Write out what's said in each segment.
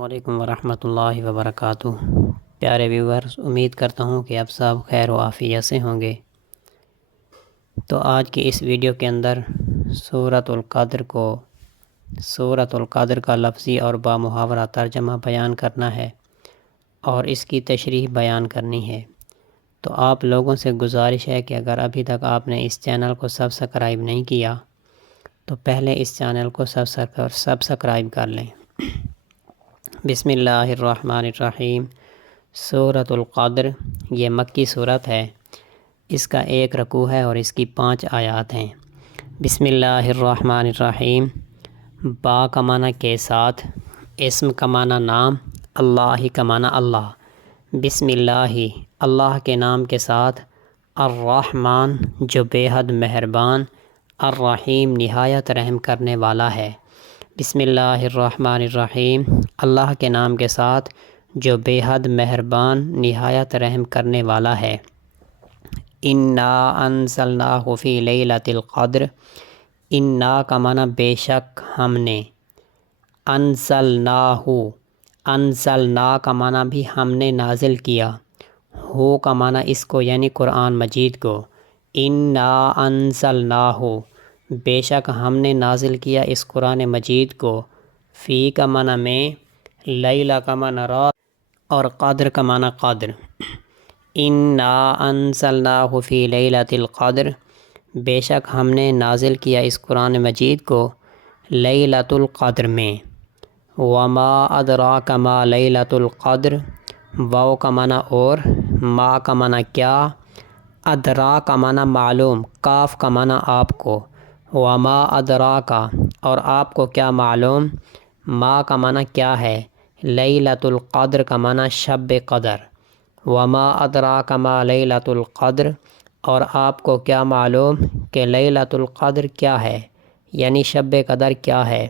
وعلیکم ورحمۃ اللہ وبرکاتہ۔ پیارے ویورز، امید کرتا ہوں کہ آپ سب خیر و عافیت سے ہوں گے۔ تو آج کی اس ویڈیو کے اندر سورۃ القدر کا لفظی اور بامحاورہ ترجمہ بیان کرنا ہے اور اس کی تشریح بیان کرنی ہے۔ تو آپ لوگوں سے گزارش ہے کہ اگر ابھی تک آپ نے اس چینل کو سبسکرائب نہیں کیا تو پہلے اس چینل کو سبسکرائب کر لیں۔ بسم اللہ الرحمن الرحیم۔ سورۃ القدر یہ مکی صورت ہے۔ اس کا 1 رکوع ہے اور اس کی 5 آیات ہیں۔ بسم اللہ الرحمن الرحیم۔ با کا معنی کے ساتھ، اسم کا معنی نام، اللہ کا معنی اللہ۔ بسم اللہ، اللہ کے نام کے ساتھ، الرحمن جو بے حد مہربان، الرحیم نہایت رحم کرنے والا ہے۔ بسم اللہ الرحمن الرحیم، اللہ کے نام کے ساتھ جو بے حد مہربان نہایت رحم کرنے والا ہے۔ انا انزلناہ فی لیلۃ القدر۔ انا کا معنی بے شک ہم نے، انزلناہ، انزلنا کا معنی بھی ہم نے نازل کیا، ہو کا معنی اس کو یعنی قرآن مجید کو، انا انزلناہ بے شک ہم نے نازل کیا اس قرآن مجید کو، فی کا معنی میں، لیلہ کا معنی رات اور قدر کا معنی قدر۔ انا انزلناہ فی لیلۃ القدر، بے شک ہم نے نازل کیا اس قرآن مجید کو لیلۃ القدر میں۔ وما ادراک ما لیلۃ القدر، واو کا معنی اور، ما کا معنی کیا، ادرا کا معنی معلوم، کاف کا معنی آپ کو، وما ادراکا اور آپ کو کیا معلوم، ما کا معنی کیا ہے، لیلۃ القدر کا معنی شب قدر، وما ادراک ما لیلۃ القدر اور آپ کو کیا معلوم کہ لیلۃ القدر کیا ہے، یعنی شب قدر کیا ہے۔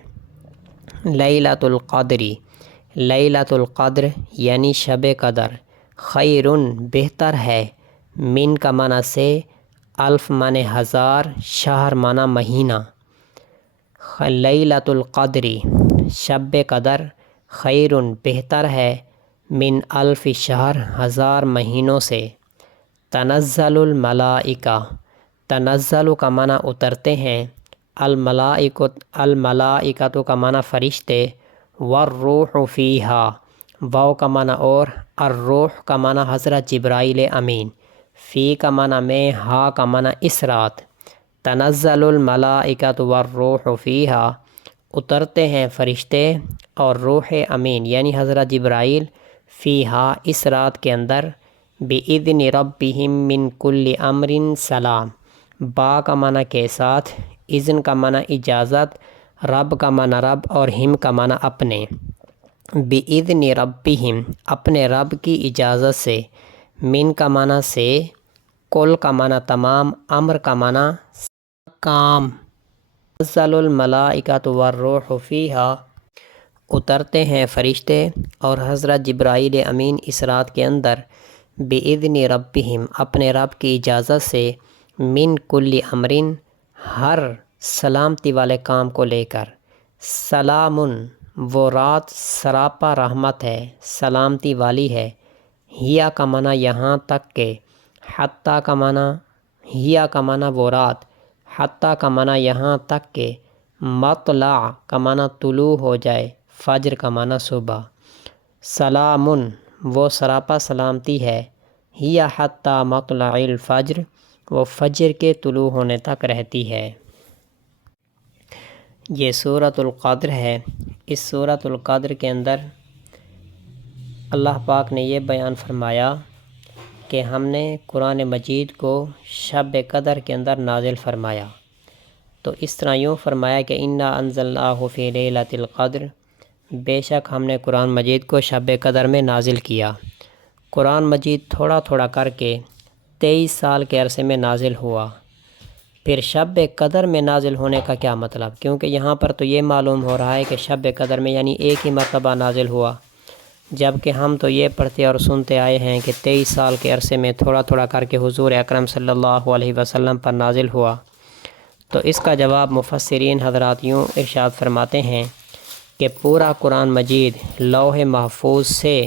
لیلۃ القدری، لیلۃ القدر یعنی شب قدر، خیرن بہتر ہے، من کا معنی سے، الف معنی ہزار، شہر معنی مہینہ۔ لیلۃ القدری شب قدر، خیرن بہتر ہے، من الف شہر ہزار مہینوں سے۔ تنزل الملائکہ، تنزل کا معنی اترتے ہیں، الملائکۃ کا معنی فرشتے، والروح فیہا واو کا معنی اور، الروح کا معنی حضرت جبرائیل امین، فی کا معنی میں، ہا کا معنی اس رات۔ تنزل الملائکۃ والروح فیہا اترتے ہیں فرشتے اور روح امین یعنی حضرت جبرائیل، فیہا اس رات کے اندر، بِإِذْنِ رَبِّهِم مِّن كُلِّ أَمْرٍ سلام، با کا معنی کے ساتھ، اذن کا معنی اجازت، رب کا معنی رب اور ہم کا معنی اپنے، بِإِذْنِ رَبِّهِم اپنے رب کی اجازت سے، من کا معنی سے، کل کا معنی تمام، امر کا معنی کام۔ تنزل الملائکۃ والروح فیہا اترتے ہیں فرشتے اور حضرت جبرائیل امین اس رات کے اندر، بِإِذْنِ رَبِّهِم اپنے رب کی اجازت سے، من کل امرٍ ہر سلامتی والے کام کو لے کر، سلام وہ رات سراپا رحمت ہے، سلامتی والی ہے، ہیا کا معنی یہاں تک کہ، حتیٰ کا معنی، ہیا کا معنی وہ رات، حتیٰ کا معنی یہاں تک کہ، مطلع کا معنی طلوع ہو جائے، فجر کا معنی صبح۔ سلام وہ سراپا سلامتی ہے، ہیا حتیٰ مطلع الفجر وہ فجر کے طلوع ہونے تک رہتی ہے۔ یہ سورۃ القدر ہے۔ اس سورۃ القدر کے اندر اللہ پاک نے یہ بیان فرمایا کہ ہم نے قرآن مجید کو شب قدر کے اندر نازل فرمایا۔ تو اس طرح یوں فرمایا کہ انا انزلناہ فی لیلۃ القدر، بے شک ہم نے قرآن مجید کو شب قدر میں نازل کیا۔ قرآن مجید تھوڑا تھوڑا کر کے 23 سال کے عرصے میں نازل ہوا۔ پھر شب قدر میں نازل ہونے کا کیا مطلب، کیونکہ یہاں پر تو یہ معلوم ہو رہا ہے کہ شب قدر میں یعنی ایک ہی مرتبہ نازل ہوا، جبکہ ہم تو یہ پڑھتے اور سنتے آئے ہیں کہ 23 سال کے عرصے میں تھوڑا تھوڑا کر کے حضور اکرم صلی اللہ علیہ وسلم پر نازل ہوا۔ تو اس کا جواب مفسرین حضرات یوں ارشاد فرماتے ہیں کہ پورا قرآن مجید لوح محفوظ سے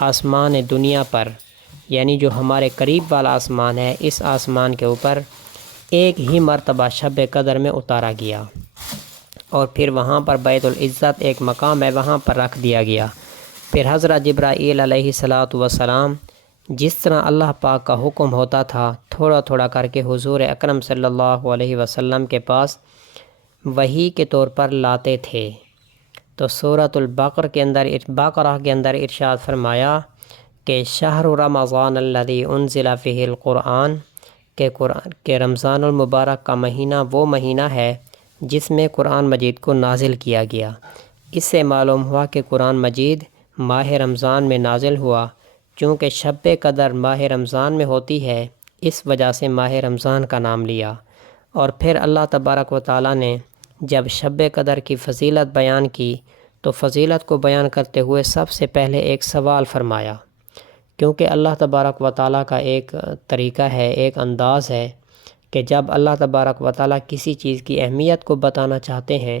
آسمان دنیا پر، یعنی جو ہمارے قریب والا آسمان ہے، اس آسمان کے اوپر ایک ہی مرتبہ شب قدر میں اتارا گیا، اور پھر وہاں پر بیت العزت ایک مقام ہے، وہاں پر رکھ دیا گیا۔ پھر حضرت جبرائیل علیہ السلام جس طرح اللہ پاک کا حکم ہوتا تھا، تھوڑا تھوڑا کر کے حضور اکرم صلی اللہ علیہ وسلم کے پاس وحی کے طور پر لاتے تھے۔ تو سورۃ البقرہ کے اندر ارشاد فرمایا کہ شہر رمضان الذی انزل فیہ القرآن، کہ رمضان المبارک کا مہینہ وہ مہینہ ہے جس میں قرآن مجید کو نازل کیا گیا۔ اس سے معلوم ہوا کہ قرآن مجید ماہ رمضان میں نازل ہوا، چونکہ شب قدر ماہ رمضان میں ہوتی ہے، اس وجہ سے ماہ رمضان کا نام لیا۔ اور پھر اللہ تبارک و تعالیٰ نے جب شب قدر کی فضیلت بیان کی تو فضیلت کو بیان کرتے ہوئے سب سے پہلے ایک سوال فرمایا، کیونکہ اللہ تبارک و تعالیٰ کا ایک طریقہ ہے، ایک انداز ہے کہ جب اللہ تبارک و تعالیٰ کسی چیز کی اہمیت کو بتانا چاہتے ہیں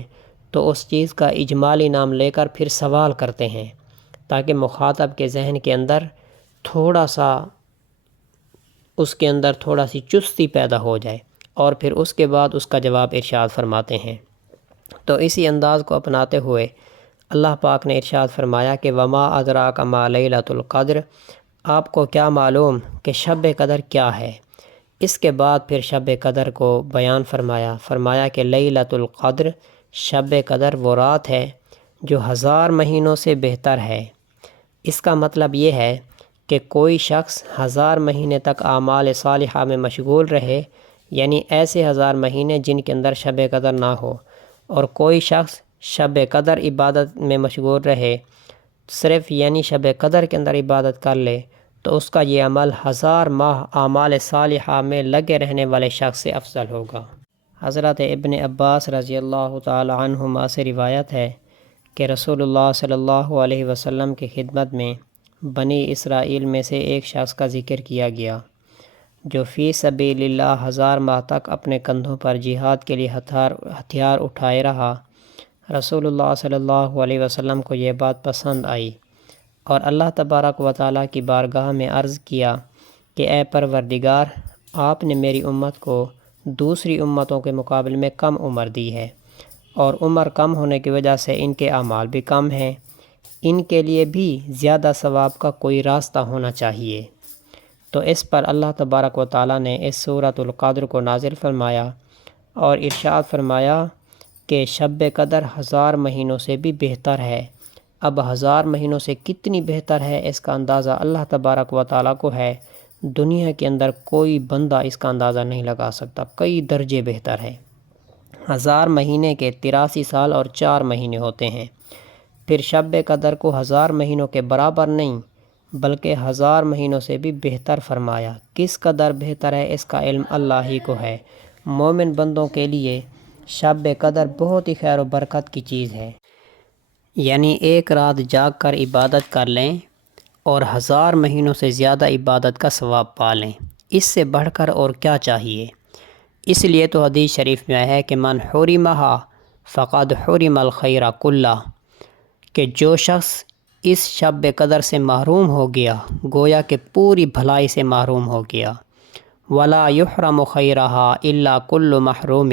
تو اس چیز کا اجمالی نام لے کر پھر سوال کرتے ہیں، تاکہ مخاطب کے ذہن کے اندر اس کے اندر تھوڑا سی چستی پیدا ہو جائے، اور پھر اس کے بعد اس کا جواب ارشاد فرماتے ہیں۔ تو اسی انداز کو اپناتے ہوئے اللہ پاک نے ارشاد فرمایا کہ وما ادراک ما لیلۃ القدر، آپ کو کیا معلوم کہ شب قدر کیا ہے۔ اس کے بعد پھر شب قدر کو بیان فرمایا کہ لیلۃ القدر، شب قدر وہ رات ہے جو 1000 مہینوں سے بہتر ہے۔ اس کا مطلب یہ ہے کہ کوئی شخص 1000 مہینے تک اعمال صالحہ میں مشغول رہے، یعنی ایسے 1000 مہینے جن کے اندر شب قدر نہ ہو، اور کوئی شخص شب قدر عبادت میں مشغول رہے، صرف یعنی شب قدر کے اندر عبادت کر لے، تو اس کا یہ عمل 1000 ماہ اعمال صالحہ میں لگے رہنے والے شخص سے افضل ہوگا۔ حضرت ابن عباس رضی اللہ تعالی عنہما سے روایت ہے کہ رسول اللہ صلی اللہ علیہ وسلم کی خدمت میں بنی اسرائیل میں سے ایک شخص کا ذکر کیا گیا جو فی سبیل اللہ 1000 ماہ تک اپنے کندھوں پر جہاد کے لیے ہتھیار اٹھائے رہا۔ رسول اللہ صلی اللہ علیہ وسلم کو یہ بات پسند آئی، اور اللہ تبارک و تعالیٰ کی بارگاہ میں عرض کیا کہ اے پروردگار، آپ نے میری امت کو دوسری امتوں کے مقابلے میں کم عمر دی ہے، اور عمر کم ہونے کی وجہ سے ان کے اعمال بھی کم ہیں، ان کے لیے بھی زیادہ ثواب کا کوئی راستہ ہونا چاہیے۔ تو اس پر اللہ تبارک و تعالیٰ نے اس سورۃ القدر کو نازل فرمایا اور ارشاد فرمایا کہ شب قدر 1000 مہینوں سے بھی بہتر ہے۔ اب 1000 مہینوں سے کتنی بہتر ہے اس کا اندازہ اللہ تبارک و تعالیٰ کو ہے، دنیا کے اندر کوئی بندہ اس کا اندازہ نہیں لگا سکتا، کئی درجے بہتر ہے۔ 1000 مہینے کے 83 سال اور 4 مہینے ہوتے ہیں، پھر شب قدر کو 1000 مہینوں کے برابر نہیں بلکہ 1000 مہینوں سے بھی بہتر فرمایا۔ کس قدر بہتر ہے اس کا علم اللہ ہی کو ہے۔ مومن بندوں کے لیے شب قدر بہت ہی خیر و برکت کی چیز ہے، یعنی ایک رات جاگ کر عبادت کر لیں اور 1000 مہینوں سے زیادہ عبادت کا ثواب پا لیں، اس سے بڑھ کر اور کیا چاہیے۔ اس لیے تو حدیث شریف میں آیا ہے کہ من حرمھا فقد حرم الخیر کلہ، کہ جو شخص اس شب قدر سے محروم ہو گیا گویا کہ پوری بھلائی سے محروم ہو گیا۔ ولا یحرم خیرھا الا کل محروم،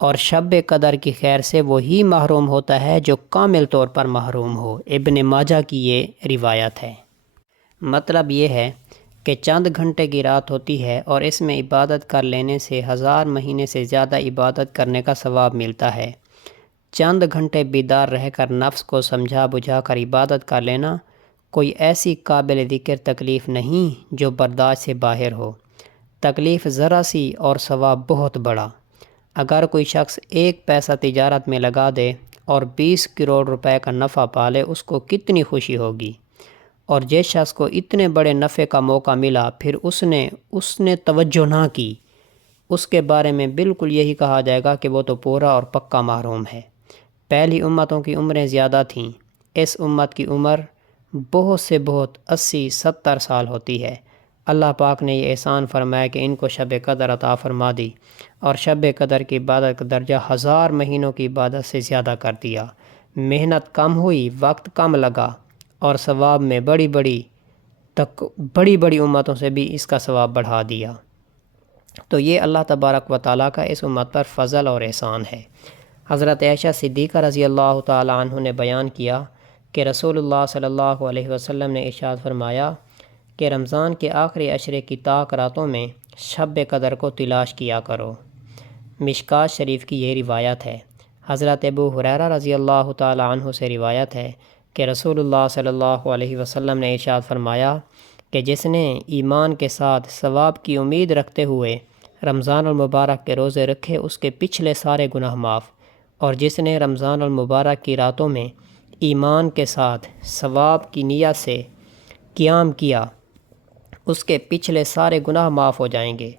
اور شب قدر کی خیر سے وہی محروم ہوتا ہے جو کامل طور پر محروم ہو۔ ابن ماجہ کی یہ روایت ہے۔ مطلب یہ ہے کہ چند گھنٹے کی رات ہوتی ہے اور اس میں عبادت کر لینے سے 1000 مہینے سے زیادہ عبادت کرنے کا ثواب ملتا ہے۔ چند گھنٹے بیدار رہ کر نفس کو سمجھا بجھا کر عبادت کر لینا کوئی ایسی قابل ذکر تکلیف نہیں جو برداشت سے باہر ہو، تکلیف ذرا سی اور ثواب بہت بڑا۔ اگر کوئی شخص 1 پیسہ تجارت میں لگا دے اور 20 کروڑ روپے کا نفع پالے، اس کو کتنی خوشی ہوگی، اور جس شخص کو اتنے بڑے نفع کا موقع ملا پھر اس نے توجہ نہ کی، اس کے بارے میں بالکل یہی کہا جائے گا کہ وہ تو پورا اور پکا محروم ہے۔ پہلی امتوں کی عمریں زیادہ تھیں، اس امت کی عمر بہت سے بہت 80-70 سال ہوتی ہے۔ اللہ پاک نے یہ احسان فرمایا کہ ان کو شب قدر عطا فرما دی، اور شب قدر کی عبادت کا درجہ 1000 مہینوں کی عبادت سے زیادہ کر دیا۔ محنت کم ہوئی، وقت کم لگا، اور ثواب میں بڑی بڑی امتوں سے بھی اس کا ثواب بڑھا دیا۔ تو یہ اللہ تبارک و تعالیٰ کا اس امت پر فضل اور احسان ہے۔ حضرت عائشہ صدیقہ رضی اللہ تعالیٰ عنہ نے بیان کیا کہ رسول اللہ صلی اللہ علیہ وسلم نے ارشاد فرمایا کہ رمضان کے آخری عشرے کی طاق راتوں میں شب قدر کو تلاش کیا کرو۔ مشکات شریف کی یہ روایت ہے۔ حضرت ابو ہریرہ رضی اللہ تعالیٰ عنہ سے روایت ہے کہ رسول اللہ صلی اللہ علیہ وسلم نے ارشاد فرمایا کہ جس نے ایمان کے ساتھ ثواب کی امید رکھتے ہوئے رمضان المبارک کے روزے رکھے اس کے پچھلے سارے گناہ معاف، اور جس نے رمضان المبارک کی راتوں میں ایمان کے ساتھ ثواب کی نیت سے قیام کیا اس کے پچھلے سارے گناہ معاف ہو جائیں گے،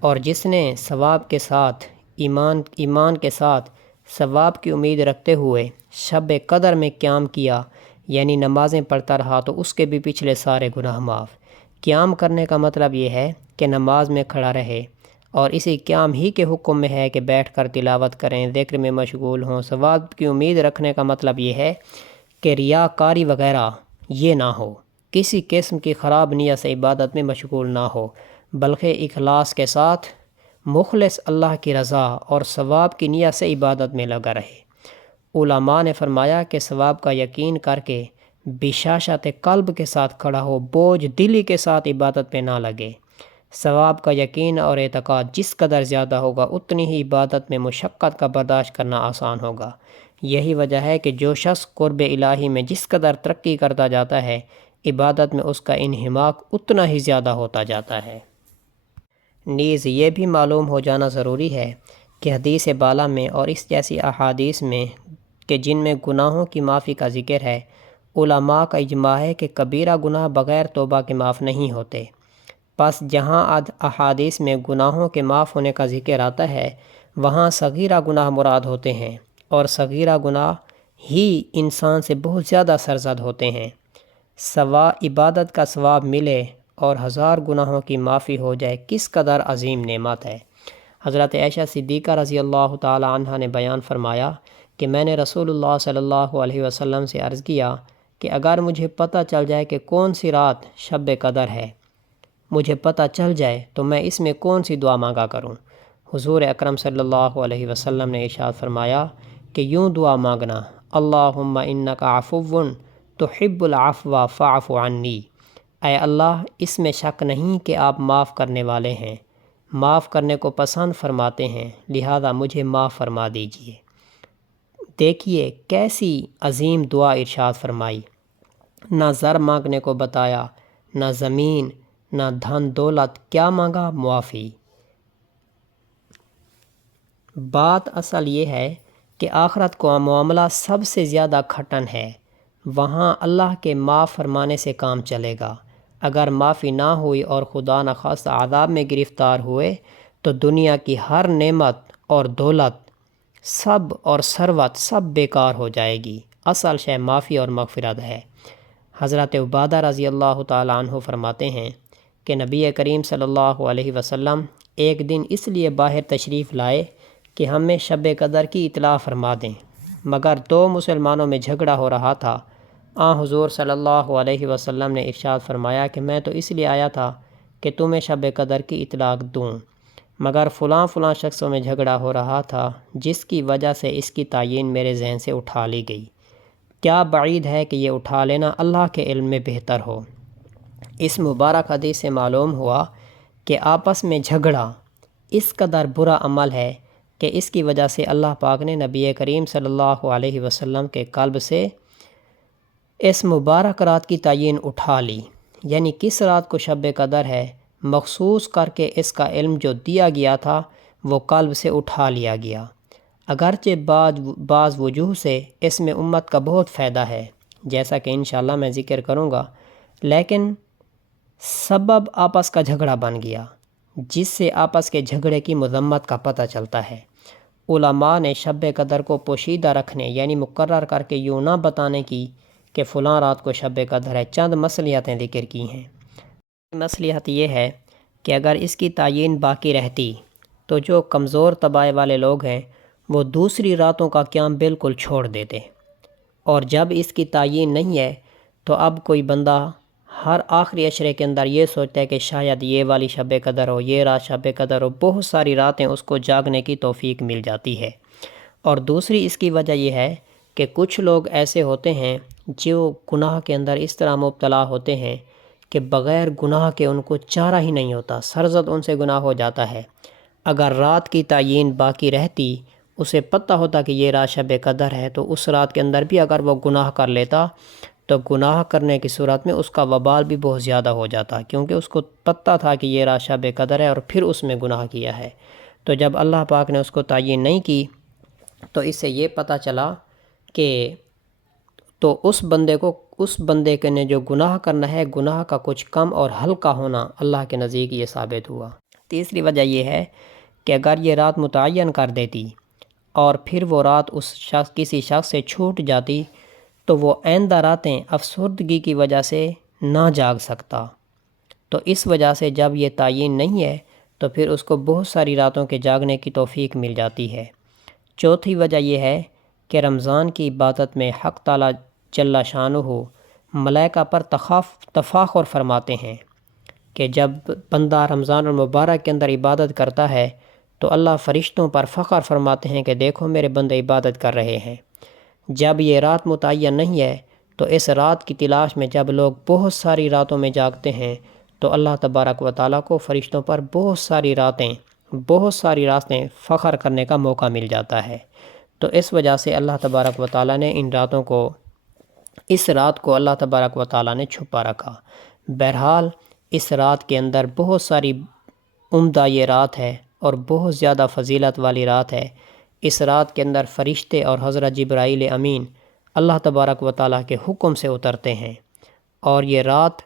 اور جس نے ثواب کے ساتھ ایمان کے ساتھ ثواب کی امید رکھتے ہوئے شب قدر میں قیام کیا یعنی نمازیں پڑھتا رہا تو اس کے بھی پچھلے سارے گناہ معاف۔ قیام کرنے کا مطلب یہ ہے کہ نماز میں کھڑا رہے، اور اسی قیام ہی کے حکم میں ہے کہ بیٹھ کر تلاوت کریں، ذکر میں مشغول ہوں۔ ثواب کی امید رکھنے کا مطلب یہ ہے کہ ریاکاری وغیرہ یہ نہ ہو، کسی قسم کی خراب نیت سے عبادت میں مشغول نہ ہو، بلکہ اخلاص کے ساتھ مخلص اللہ کی رضا اور ثواب کی نیت سے عبادت میں لگا رہے۔ علماء نے فرمایا کہ ثواب کا یقین کر کے بشاشت قلب کے ساتھ کھڑا ہو، بوجھ دلی کے ساتھ عبادت پہ نہ لگے۔ ثواب کا یقین اور اعتقاد جس قدر زیادہ ہوگا اتنی ہی عبادت میں مشقت کا برداشت کرنا آسان ہوگا۔ یہی وجہ ہے کہ جو شخص قرب الہی میں جس قدر ترقی کرتا جاتا ہے عبادت میں اس کا انہماک اتنا ہی زیادہ ہوتا جاتا ہے۔ نیز یہ بھی معلوم ہو جانا ضروری ہے کہ حدیث بالا میں اور اس جیسی احادیث میں کہ جن میں گناہوں کی معافی کا ذکر ہے، علماء کا اجماع ہے کہ کبیرہ گناہ بغیر توبہ کے معاف نہیں ہوتے۔ پس جہاں احادیث میں گناہوں کے معاف ہونے کا ذکر آتا ہے وہاں صغیرہ گناہ مراد ہوتے ہیں، اور صغیرہ گناہ ہی انسان سے بہت زیادہ سرزد ہوتے ہیں۔ عبادت کا ثواب ملے اور 1000 گناہوں کی معافی ہو جائے کس قدر عظیم نعمت ہے۔ حضرت عائشہ صدیقہ رضی اللہ تعالی عنہ نے بیان فرمایا کہ میں نے رسول اللہ صلی اللہ علیہ وسلم سے عرض کیا کہ اگر مجھے پتہ چل جائے کہ کون سی رات شب قدر ہے، مجھے پتہ چل جائے تو میں اس میں کون سی دعا مانگا کروں؟ حضور اکرم صلی اللہ علیہ وسلم نے ارشاد فرمایا کہ یوں دعا مانگنا، اللہم انک عفو تحب العفو فاعف عنی، اے اللہ اس میں شک نہیں کہ آپ معاف کرنے والے ہیں، معاف کرنے کو پسند فرماتے ہیں، لہذا مجھے معاف فرما دیجئے۔ دیکھیے کیسی عظیم دعا ارشاد فرمائی، نہ زر مانگنے کو بتایا، نہ زمین، نہ دھن دولت، کیا مانگا؟ معافی۔ بات اصل یہ ہے کہ آخرت کو معاملہ سب سے زیادہ کھٹن ہے، وہاں اللہ کے معاف فرمانے سے کام چلے گا۔ اگر معافی نہ ہوئی اور خدا نخواستہ عذاب میں گرفتار ہوئے تو دنیا کی ہر نعمت اور دولت سب اور ثروت سب بیکار ہو جائے گی۔ اصل شے معافی اور مغفرت ہے۔ حضرت عبادہ رضی اللہ تعالی عنہ فرماتے ہیں کہ نبی کریم صلی اللہ علیہ وسلم ایک دن اس لیے باہر تشریف لائے کہ ہمیں شب قدر کی اطلاع فرما دیں، مگر 2 مسلمانوں میں جھگڑا ہو رہا تھا۔ حضور صلی اللہ علیہ وسلم نے ارشاد فرمایا کہ میں تو اس لیے آیا تھا کہ تمہیں شب قدر کی اطلاع دوں، مگر فلاں شخصوں میں جھگڑا ہو رہا تھا جس کی وجہ سے اس کی تعیین میرے ذہن سے اٹھا لی گئی۔ کیا بعید ہے کہ یہ اٹھا لینا اللہ کے علم میں بہتر ہو۔ اس مبارک حدیث سے معلوم ہوا کہ آپس میں جھگڑا اس قدر برا عمل ہے کہ اس کی وجہ سے اللہ پاک نے نبی کریم صلی اللہ علیہ وسلم کے قلب سے اس مبارک رات کی تعیین اٹھا لی، یعنی کس رات کو شب قدر ہے مخصوص کر کے اس کا علم جو دیا گیا تھا وہ قلب سے اٹھا لیا گیا۔ اگرچہ بعض وجوہ سے اس میں امت کا بہت فائدہ ہے جیسا کہ انشاءاللہ میں ذکر کروں گا، لیکن سبب آپس کا جھگڑا بن گیا جس سے آپس کے جھگڑے کی مذمت کا پتہ چلتا ہے۔ علماء نے شب قدر کو پوشیدہ رکھنے یعنی مقرر کر کے یوں نہ بتانے کی کہ فلاں رات کو شب قدر ہے چند مصلحتیں ذکر کی ہیں۔ مصلحت یہ ہے کہ اگر اس کی تعیین باقی رہتی تو جو کمزور طبع والے لوگ ہیں وہ دوسری راتوں کا قیام بالکل چھوڑ دیتے، اور جب اس کی تعین نہیں ہے تو اب کوئی بندہ ہر آخری عشرے کے اندر یہ سوچتا ہے کہ شاید یہ والی شب قدر ہو، یہ رات شب قدر ہو، بہت ساری راتیں اس کو جاگنے کی توفیق مل جاتی ہے۔ اور دوسری اس کی وجہ یہ ہے کہ کچھ لوگ ایسے ہوتے ہیں جو گناہ کے اندر اس طرح مبتلا ہوتے ہیں کہ بغیر گناہ کے ان کو چارہ ہی نہیں ہوتا، سرزد ان سے گناہ ہو جاتا ہے۔ اگر رات کی تعین باقی رہتی، اسے پتہ ہوتا کہ یہ رات شب قدر ہے، تو اس رات کے اندر بھی اگر وہ گناہ کر لیتا تو گناہ کرنے کی صورت میں اس کا وبال بھی بہت زیادہ ہو جاتا، کیونکہ اس کو پتہ تھا کہ یہ رات شب قدر ہے اور پھر اس میں گناہ کیا ہے۔ تو جب اللہ پاک نے اس کو تعین نہیں کی تو اس سے یہ پتہ چلا کہ تو اس بندے کے نے جو گناہ کرنا ہے، گناہ کا کچھ کم اور ہلکا ہونا اللہ کے نزدیک یہ ثابت ہوا۔ تیسری وجہ یہ ہے کہ اگر یہ رات متعین کر دیتی اور پھر وہ رات کسی شخص سے چھوٹ جاتی تو وہ آئندہ راتیں افسردگی کی وجہ سے نہ جاگ سکتا۔ تو اس وجہ سے جب یہ تعین نہیں ہے تو پھر اس کو بہت ساری راتوں کے جاگنے کی توفیق مل جاتی ہے۔ چوتھی وجہ یہ ہے کہ رمضان کی عبادت میں حق تعالیٰ جل شانہ ملائکہ پر تفاخر فرماتے ہیں کہ جب بندہ رمضان المبارک کے اندر عبادت کرتا ہے تو اللہ فرشتوں پر فخر فرماتے ہیں کہ دیکھو میرے بندے عبادت کر رہے ہیں۔ جب یہ رات متعین نہیں ہے تو اس رات کی تلاش میں جب لوگ بہت ساری راتوں میں جاگتے ہیں تو اللہ تبارک و تعالیٰ کو فرشتوں پر بہت ساری راتیں فخر کرنے کا موقع مل جاتا ہے۔ تو اس وجہ سے اللہ تبارک و تعالیٰ نے اس رات کو اللہ تبارک و تعالیٰ نے چھپا رکھا۔ بہرحال اس رات کے اندر بہت ساری عمدہ یہ رات ہے اور بہت زیادہ فضیلت والی رات ہے۔ اس رات کے اندر فرشتے اور حضرت جبرائیل امین اللہ تبارک و تعالیٰ کے حکم سے اترتے ہیں، اور یہ رات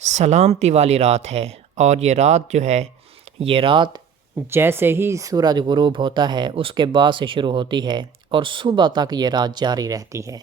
سلامتی والی رات ہے۔ اور یہ رات جو ہے، یہ رات جیسے ہی سورج غروب ہوتا ہے اس کے بعد سے شروع ہوتی ہے اور صبح تک یہ رات جاری رہتی ہے۔